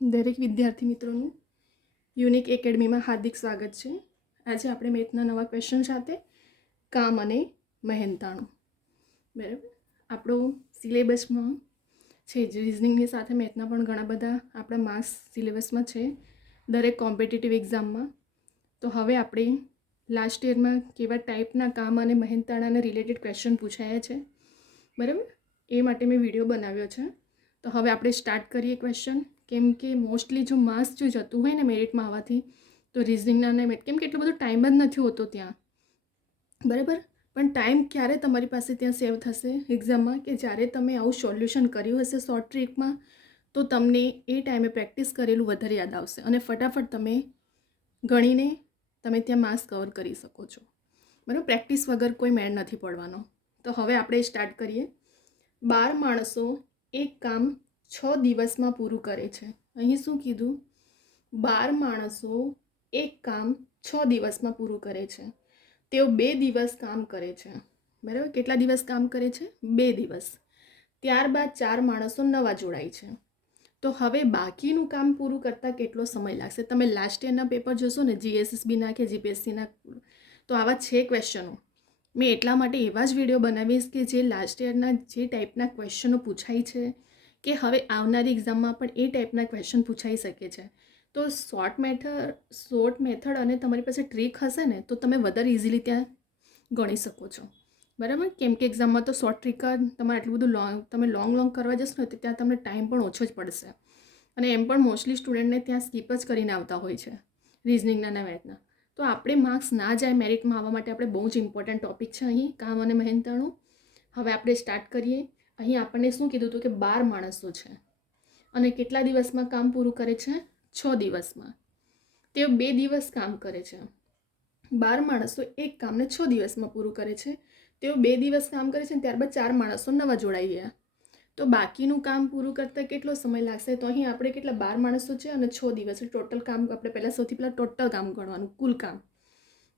દરેક વિદ્યાર્થી મિત્રોનું યુનિક એકેડમીમાં હાર્દિક સ્વાગત છે. આજે આપણે મેથના નવા ક્વેશ્ચન સાથે કામ અને મહેનતાણું. બરાબર? આપણો સિલેબસમાં છે, જ રિઝનિંગની સાથે મેથના પણ ઘણા બધા આપણા માર્ક્સ સિલેબસમાં છે, દરેક કોમ્પિટિટિવ એક્ઝામમાં તો હવે આપણે લાસ્ટ યરમાં કેવા ટાઈપના કામ અને મહેનતાણાને રિલેટેડ ક્વેશ્ચન પૂછાયા છે. બરાબર? એ માટે મેં વીડિયો બનાવ્યો છે. તો હવે આપણે સ્ટાર્ટ કરીએ ક્વેશ્ચન કેમ કે મોસ્ટલી જો માર્ક્સ જો જતું હોય ને મેરિટમાં આવવાથી, તો રિઝનિંગના ને કેમ કે એટલો બધો ટાઈમ જ નથી હોતો ત્યાં. બરાબર? પણ ટાઈમ ક્યારે તમારી પાસે ત્યાં સેવ થશે? એક્ઝામમાં કે જ્યારે તમે આવું સોલ્યુશન કર્યું હશે શોર્ટ ટ્રીકમાં તો તમને એ ટાઈમે પ્રેક્ટિસ કરેલું વધારે યાદ આવશે. અને ફટાફટ તમે ગણીને તમે ત્યાં માસ્ક કવર કરી શકો છો. બરાબર? પ્રેક્ટિસ વગર કોઈ મેળ નથી પડવાનો. તો હવે આપણે સ્ટાર્ટ કરીએ. બાર માણસો એક કામ છ દિવસમાં પૂરું કરે છે. અહીં શું કીધું? બાર માણસો એક કામ છ દિવસમાં પૂરું કરે છે. તેઓ બે દિવસ કામ કરે છે. બરાબર? કેટલા દિવસ કામ કરે છે? બે દિવસ. ત્યારબાદ ચાર માણસો નવા જોડાય છે. તો હવે બાકીનું કામ પૂરું કરતાં કેટલો સમય લાગશે? તમે લાસ્ટ યરના પેપર જોશો ને જીએસએસબીના કે જીપીએસસીના તો આવા છે ક્વેશ્ચનો મેં એટલા માટે એવા જ વીડિયો બનાવીશ કે જે લાસ્ટ યરના જે ટાઈપના ક્વેશ્ચનો પૂછાય છે કે હવે આવનારી એક્ઝામમાં પણ એ ટાઈપના ક્વેશ્ચન પૂછાઈ શકે છે. તો શોર્ટ મેથડ શોર્ટ મેથડ અને તમારી પાસે ટ્રીક હશે ને, તો તમે વધારે ઇઝીલી ત્યાં ગણી શકો છો. બરાબર? કેમ કે એક્ઝામમાં તો શોર્ટ ટ્રીક તમારે આટલું બધું લોંગ તમે લોંગ લોંગ કરવા જશો ને, તો ત્યાં તમને ટાઈમ પણ ઓછો જ પડશે. અને એમ પણ મોસ્ટલી સ્ટુડન્ટને ત્યાં સ્કીપ જ કરીને આવતા હોય છે રિઝનિંગના અને મેથના તો આપણે માર્ક્સ ના જાય મેરિટમાં આવવા માટે, આપણે બહુ જ ઇમ્પોર્ટન્ટ ટોપિક છે અહીં, કામ અને મહેનતાણું. હવે આપણે સ્ટાર્ટ કરીએ. અહીં આપણને શું કીધું હતું કે બાર માણસો છે. અને કેટલા દિવસમાં કામ પૂરું કરે છે? છ દિવસમાં. તેઓ બે દિવસ કામ કરે છે. બાર માણસો એક કામને છ દિવસમાં પૂરું કરે છે. તેઓ બે દિવસ કામ કરે છે ત્યારબાદ ચાર માણસો નવા જોડાઈ ગયા. તો બાકીનું કામ પૂરું કરતાં કેટલો સમય લાગશે? તો અહીં આપણે કેટલા બાર માણસો છે અને છ દિવસ. ટોટલ કામ આપણે પહેલાં સૌથી પહેલાં ટોટલ કામ ગણવાનું કુલ કામ.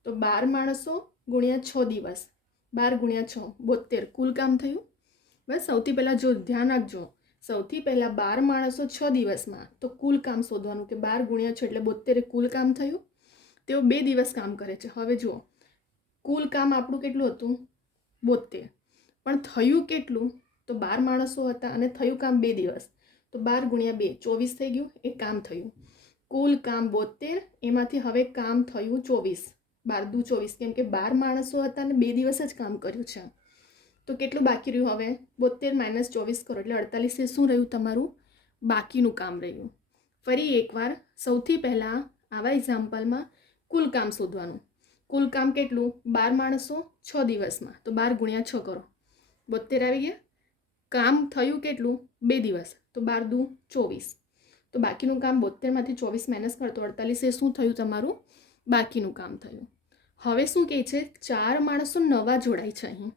તો બાર માણસો ગુણ્યા છ દિવસ. બાર ગુણ્યા છ બોતેર કુલ કામ થયું? બસ સૌથી પહેલાં જો ધ્યાન રાખજો, સૌથી પહેલાં બાર માણસો છ દિવસમાં તો કુલ કામ શોધવાનું કે બાર ગુણ્યા છ એટલે બોતેરે કુલ કામ થયું? તેઓ બે દિવસ કામ કરે છે. હવે જુઓ, કુલ કામ આપણું કેટલું હતું? બોતેર પણ થયું કેટલું? તો બાર માણસો હતા અને થયું કામ બે દિવસ. તો બાર ગુણ્યા બે, ચોવીસ થઈ ગયું, એ કામ થયું. કુલ કામ બોતેર એમાંથી હવે કામ થયું ચોવીસ. બાર દુ ચોવીસ, કેમ કે બાર માણસો હતા અને બે દિવસ જ કામ કર્યું છે. તો કેટલું બાકી રહ્યું હવે? બોતેર માઇનસ ચોવીસ કરો એટલે અડતાલીસે શું રહ્યું તમારું? બાકીનું કામ રહ્યું. ફરી એકવાર સૌથી પહેલાં આવા એક્ઝામ્પલમાં કુલ કામ શોધવાનું. કુલ કામ કેટલું? બાર માણસો છ દિવસમાં. તો બાર ગુણ્યા છ કરો. બોતેર આવી ગયા? કામ થયું કેટલું? બે દિવસ. તો બાર દુ ચોવીસ. તો બાકીનું કામ બોતેરમાંથી ચોવીસ માઇનસ કરતો અડતાલીસે શું થયું તમારું? બાકીનું કામ થયું. હવે શું કહે છે? ચાર માણસો નવા જોડાય છે અહીં.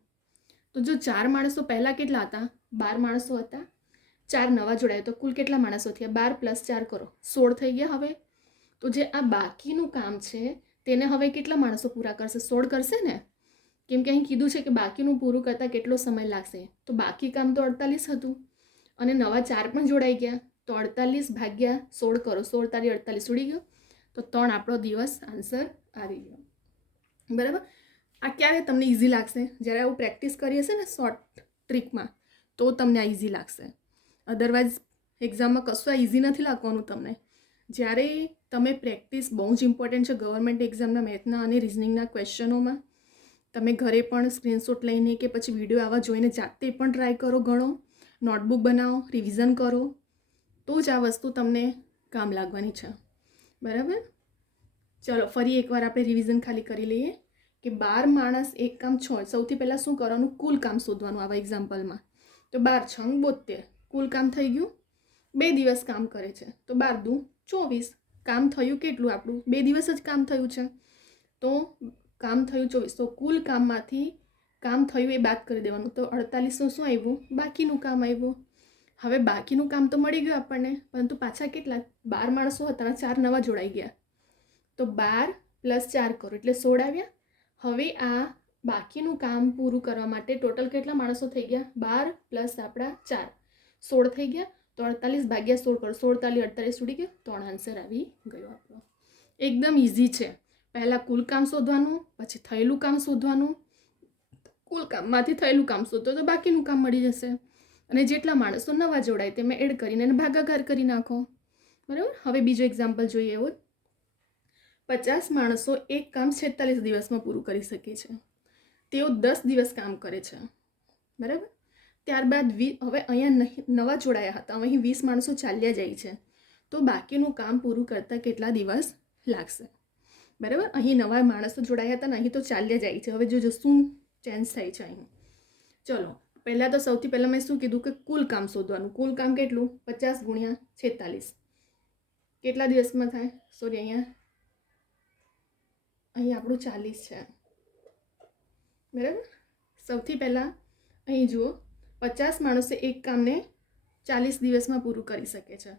તો જો ચાર માણસો પહેલાં કેટલા હતા? બાર માણસો હતા. ચાર નવા જોડાયા તો કુલ કેટલા માણસો થયા? બાર પ્લસ ચાર કરો. સોળ થઈ ગયા હવે. તો જે આ બાકીનું કામ છે, તેને હવે કેટલા માણસો પૂરા કરશે? સોળ કરશે ને? કેમ કે અહીં કીધું છે કે બાકીનું પૂરું કરતાં કેટલો સમય લાગશે? તો બાકી કામ તો અડતાલીસ હતું. અને નવા ચાર પણ જોડાઈ ગયા. તો અડતાલીસ ભાગ્યા સોળ કરો. સોળ તારી અડતાલીસ ઉડી ગયો. તો ત્રણ આપણો દિવસ આન્સર આવી ગયો. બરાબર? આ ક્યારે તમને ઇઝી લાગશે? જ્યારે આવું પ્રેક્ટિસ કરી હશે ને શોર્ટ ટ્રીકમાં તો તમને આ ઇઝી લાગશે. અદરવાઇઝ એક્ઝામમાં કશું આ ઇઝી નથી લાગવાનું તમને. જ્યારે તમે પ્રેક્ટિસ બહુ જ ઇમ્પોર્ટન્ટ છે ગવર્મેન્ટ એક્ઝામના મેથના અને રિઝનિંગના ક્વેશ્ચનોમાં તમે ઘરે પણ સ્ક્રીનશોટ લઈને કે પછી વીડિયો આવા જોઈને જાતે પણ ટ્રાય કરો ગણો નોટબુક બનાવો રિવિઝન કરો, તો જ આ વસ્તુ તમને કામ લાગવાની છે. બરાબર? ચલો, ફરી એકવાર આપણે રિવિઝન ખાલી કરી લઈએ. કે બાર માણસ એક કામ છ, સૌથી પહેલાં શું કરવાનું? કુલ કામ શોધવાનું આવા એક્ઝામ્પલમાં તો બાર છંગ બોતેર કુલ કામ થઈ ગયું? બે દિવસ કામ કરે છે. તો બાર દુ ચોવીસ. કામ થયું કેટલું આપણું? બે દિવસ જ કામ થયું છે. તો કામ થયું ચોવીસ. તો કુલ કામમાંથી કામ થયું એ બાદ કરી દેવાનું. તો અડતાલીસનું શું આવ્યું? બાકીનું કામ આવ્યું. હવે બાકીનું કામ તો મળી ગયું આપણને. પરંતુ પાછા કેટલા? બાર માણસો હતા, ચાર નવા જોડાઈ ગયા. તો બાર પ્લસ ચાર કરો. એટલે સોળ આવ્યા? હવે આ બાકીનું કામ પૂરું કરવા માટે ટોટલ કેટલા માણસો થઈ ગયા? બાર પ્લસ આપણા ચાર. સોળ થઈ ગયા. તો ભાગ્યા સોળ કરો. સોળતાલીસ, અડતાલીસ ઉડી ગયો. ત્રણ આન્સર આવી ગયો આપણો. એકદમ ઇઝી છે. પહેલાં કુલ કામ શોધવાનું, પછી થયેલું કામ શોધવાનું. કુલ કામમાંથી થયેલું કામ શોધો તો બાકીનું કામ મળી જશે. અને જેટલા માણસો નવા જોડાય તેમાં એડ કરીને એને ભાગાકાર કરી નાખો. બરાબર? હવે બીજો એક્ઝામ્પલ જોઈએ એવો પચાસ માણસો એક કામ છેતાલીસ દિવસમાં પૂરું કરી શકે છે. તેઓ દસ દિવસ કામ કરે છે. બરાબર? ત્યારબાદ વી, હવે અહીંયા નહીં, નવા જોડાયા હતા. અહીં વીસ માણસો ચાલ્યા જાય છે. તો બાકીનું કામ પૂરું કરતાં કેટલા દિવસ લાગશે? બરાબર? અહીં નવા માણસો જોડાયા હતા ને અહીં તો ચાલ્યા જાય છે. હવે જોજો શું ચેન્જ થાય છે અહીં. ચલો, પહેલાં તો સૌથી પહેલાં મેં શું કીધું કે કુલ કામ શોધવાનું. કુલ કામ કેટલું? પચાસ ગુણ્યા છેતાલીસ. કેટલા દિવસમાં થાય? સોરી અહીંયા અહીં આપણું ચાલીસ છે. બરાબર? સૌથી પહેલાં અહીં જુઓ, પચાસ માણસે એક કામને ચાલીસ દિવસમાં પૂરું કરી શકે છે.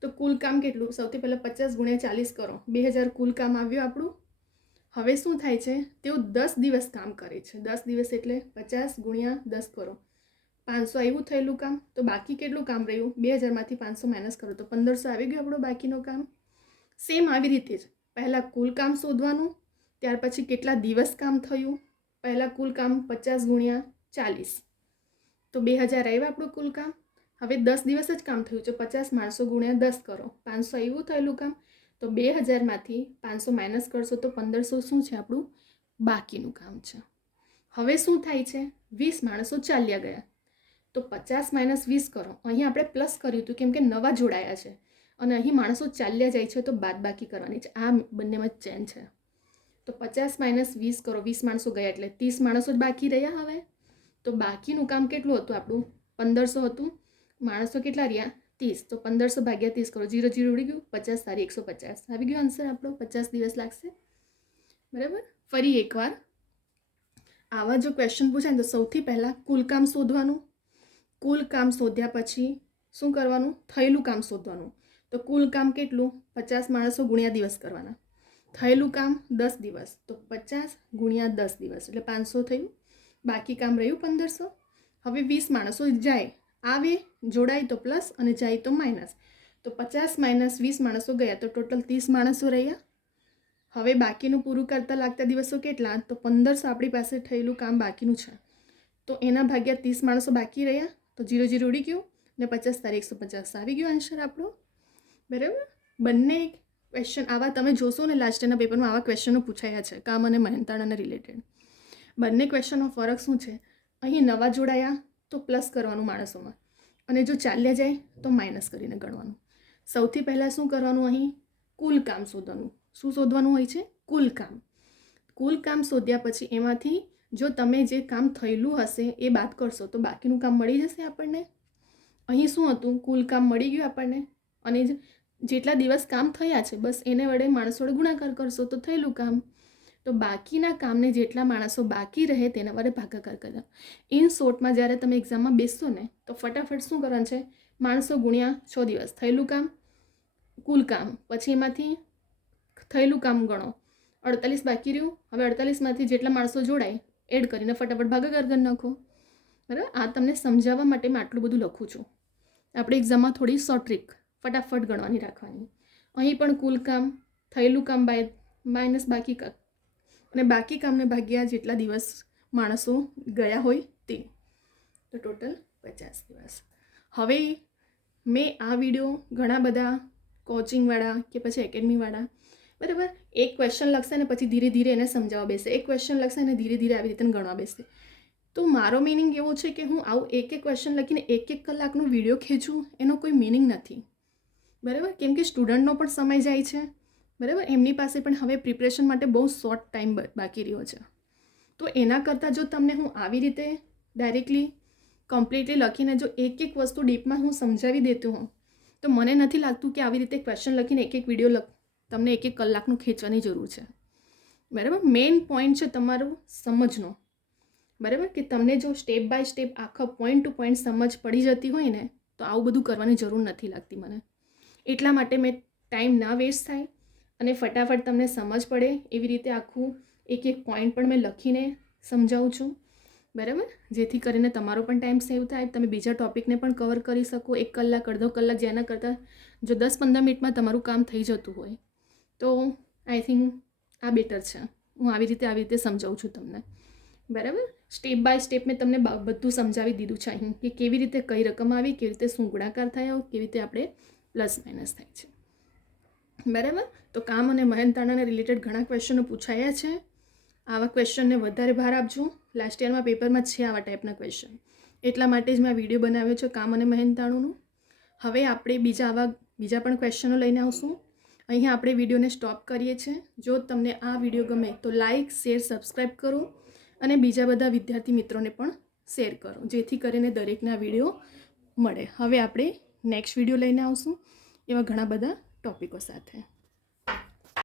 તો કુલ કામ કેટલું? સૌથી પહેલાં પચાસ ગુણ્યા ચાલીસ કરો. બે હજાર કુલ કામ આવ્યું આપણું. હવે શું થાય છે? તેઓ દસ દિવસ કામ કરે છે. દસ દિવસ એટલે પચાસ ગુણ્યા દસ કરો. પાંચસો આવ્યું થયેલું કામ. તો બાકી કેટલું કામ રહ્યું? બે હજારમાંથી પાંચસો માઇનસ કરો. તો પંદરસો આવી ગયું આપણું બાકીનું કામ. સેમ આવી રીતે જ. પહેલાં કુલ કામ શોધવાનું ત્યાર પછી કેટલા દિવસ કામ થયું? પહેલાં કુલ કામ પચાસ ગુણ્યા ચાલીસ. તો બે હજાર આવ્યા આપણું કુલ કામ? હવે દસ દિવસ જ કામ થયું. છે પચાસ માણસો ગુણ્યા દસ કરો. પાંચસો આવ્યું થયેલું કામ? તો બે હજારમાંથી પાંચસો માઇનસ કરશો તો પંદરસો શું છે આપણું? બાકીનું કામ છે. હવે શું થાય છે? વીસ માણસો ચાલ્યા ગયા. તો પચાસ માઇનસ વીસ કરો. અહીં આપણે પ્લસ કર્યું હતું કેમ કે નવા જોડાયા છે. અને અહીં માણસો ચાલ્યા જાય છે તો બાદ બાકી કરવાની છે. આ બંનેમાં ચેન છે. તો પચાસ માઇનસ વીસ કરો, વીસ માણસો ગયા એટલે ત્રીસ માણસો જ બાકી રહ્યા હવે. તો બાકીનું કામ કેટલું હતું આપણું? પંદરસો હતું. માણસો કેટલા રહ્યા? ત્રીસ. તો પંદરસો ભાગ્યા ત્રીસ કરો. જીરો જીરો ઉડી ગયું. પચાસ સારી, એકસો પચાસ. આવી ગયો આન્સર આપણો. પચાસ દિવસ લાગશે. બરાબર? ફરી એકવાર. આવા જો ક્વેશ્ચન પૂછાય ને તો સૌથી પહેલાં કુલ કામ શોધવાનું. કુલ કામ શોધ્યા પછી શું કરવાનું? થયેલું કામ શોધવાનું. તો કુલ કામ કેટલું? પચાસ માણસો ગુણ્યા દિવસ કરવાના. થયેલું કામ દસ દિવસ. તો પચાસ ગુણ્યા દસ દિવસ, એટલે પાંચસો થયું. બાકી કામ રહ્યું પંદરસો. હવે વીસ માણસો જાય. આવે, જોડાય તો પ્લસ અને જાય તો માઇનસ. તો પચાસ માઇનસ વીસ માણસો ગયા તો ટોટલ ત્રીસ માણસો રહ્યા. હવે બાકીનું પૂરું કરતાં લાગતા દિવસો કેટલા? તો પંદરસો આપણી પાસે થયેલું કામ બાકીનું છે. તો એના ભાગ્યા ત્રીસ માણસો બાકી રહ્યા. તો જીરો જીરો ઉડી ગયું ને પચાસ તારીખ એકસો પચાસ. આવી ગયો આન્સર આપણો. બરાબર? બંને ક્વેશ્ચન આવા, તમે જોશો ને લાસ્ટ એના પેપરમાં આવા ક્વેશ્ચનો પૂછાયા છે, કામ અને મહેનતાણાને રિલેટેડ બંને ક્વેશ્ચનનો ફરક શું છે? અહીં નવા જોડાયા તો પ્લસ કરવાનું માણસોમાં. અને જો ચાલ્યા જાય તો માઇનસ કરીને ગણવાનું. સૌથી પહેલાં શું કરવાનું અહીં? કુલ કામ શોધવાનું. શું શોધવાનું હોય છે? કુલ કામ. કુલ કામ શોધ્યા પછી એમાંથી જો તમે જે કામ થયેલું હશે એ બાદ કરશો તો બાકીનું કામ મળી જશે આપણને? અહીં શું હતું? કુલ કામ મળી ગયું આપણને? અને જેટલા દિવસ કામ થયા છે, બસ એને વડે માણસો વડે ગુણાકાર કરશો તો થયેલું કામ. તો બાકીના કામને જેટલા માણસો બાકી રહે તેના વડે ભાગાકાર કરવા ઇન શોર્ટમાં જ્યારે તમે એક્ઝામમાં બેસશો ને, તો ફટાફટ શું કરવાનું છે? માણસો ગુણ્યા છ દિવસ. થયેલું કામ? કુલ કામ. પછી એમાંથી થયેલું કામ ગણો. અડતાલીસ બાકી રહ્યું. હવે અડતાલીસમાંથી જેટલા માણસો જોડાય, એડ કરીને ફટાફટ ભાગાકાર કરી નાખો. બરાબર? આ તમને સમજાવવા માટે મેં આટલું બધું લખું છું. આપણે એક્ઝામમાં થોડી શોર્ટ ટ્રીક ફટાફટ ગણવાની રાખવાની. અહીં પણ કુલ કામ થયેલું કામ બાય, માઇનસ બાકી કામ અને બાકી કામને ભાગ્યા જેટલા દિવસ માણસો ગયા હોય તે. તો ટોટલ પચાસ દિવસ. હવે મેં આ વીડિયો ઘણા બધા કોચિંગવાળા કે પછી એકેડમીવાળા, બરાબર, એક ક્વેશ્ચન લખશે અને પછી ધીરે ધીરે એને સમજાવવા બેસે. એક ક્વેશ્ચન લખશે અને ધીરે ધીરે આવી રીતે ગણવા બેસે. તો મારો મિનિંગ એવો છે કે હું આવું એક એક ક્વેશ્ચન લખીને એક એક કલાકનો વીડિયો ખેંચું એનો કોઈ મિનિંગ નથી. બરાબર? કેમ કે સ્ટુડન્ટનો પણ સમય જાય છે. બરાબર? એમની પાસે પણ હવે પ્રિપરેશન માટે બહુ શોર્ટ ટાઈમ બાકી રહ્યો છે. તો એના કરતાં જો તમને હું આવી રીતે ડાયરેક્ટલી કમ્પ્લીટલી લખીને જો એક એક વસ્તુ ડીપમાં હું સમજાવી દેતું હોઉં, તો મને નથી લાગતું કે આવી રીતે ક્વેશ્ચન લખીને એક એક વીડિયો લખ, તમને એક એક કલાકનું ખેંચવાની જરૂર છે. બરાબર? મેઇન પોઈન્ટ છે તમારું સમજનો. બરાબર? કે તમને જો સ્ટેપ બાય સ્ટેપ આખા પોઈન્ટ ટુ પોઈન્ટ સમજ પડી જતી હોય ને, તો આવું બધું કરવાની જરૂર નથી લાગતી મને. એટલા માટે મેં ટાઈમ ના વેસ્ટ થાય અને ફટાફટ તમને સમજ પડે એવી રીતે આખું એક એક પોઈન્ટ પણ મેં લખીને સમજાવું છું. બરાબર? જેથી કરીને તમારો પણ ટાઈમ સેવ થાય. તમે બીજા ટોપિકને પણ કવર કરી શકો. એક કલાક, અડધો કલાક જેના કરતાં જો દસ પંદર મિનિટમાં તમારું કામ થઈ જતું હોય, તો આઈ થિંક આ બેટર છે. હું આવી રીતે આવી રીતે સમજાવું છું તમને. બરાબર? સ્ટેપ બાય સ્ટેપ મેં તમને બધું સમજાવી દીધું છે અહીં કે કેવી રીતે કઈ રકમ આવી, કેવી રીતે શું ગુણાકાર થયો, કેવી રીતે આપણે પ્લસ માઇનસ થાય છે. બરાબર? તો કામ અને મહેનતાણાને રિલેટેડ ઘણા ક્વેશ્ચનો પૂછાયા છે. આવા ક્વેશ્ચનને વધારે ભાર આપજો. લાસ્ટ યરમાં પેપરમાં છે આવા ટાઈપના ક્વેશ્ચન એટલા માટે જ મેં આ વીડિયો બનાવ્યો છે કામ અને મહેનતાણુંનું. હવે આપણે બીજા આવા, બીજા પણ ક્વેશ્ચનો લઈને આવશું. અહીંયા આપણે વિડીયોને સ્ટોપ કરીએ છીએ. જો તમને આ વીડિયો ગમે તો લાઇક શેર સબસ્ક્રાઈબ કરો અને બીજા બધા વિદ્યાર્થી મિત્રોને પણ શેર કરો. જેથી કરીને દરેકના વીડિયો મળે. હવે આપણે નેક્સ્ટ વીડિયો લઈને આવશું એવા ઘણા બધા ટોપિકો સાથે.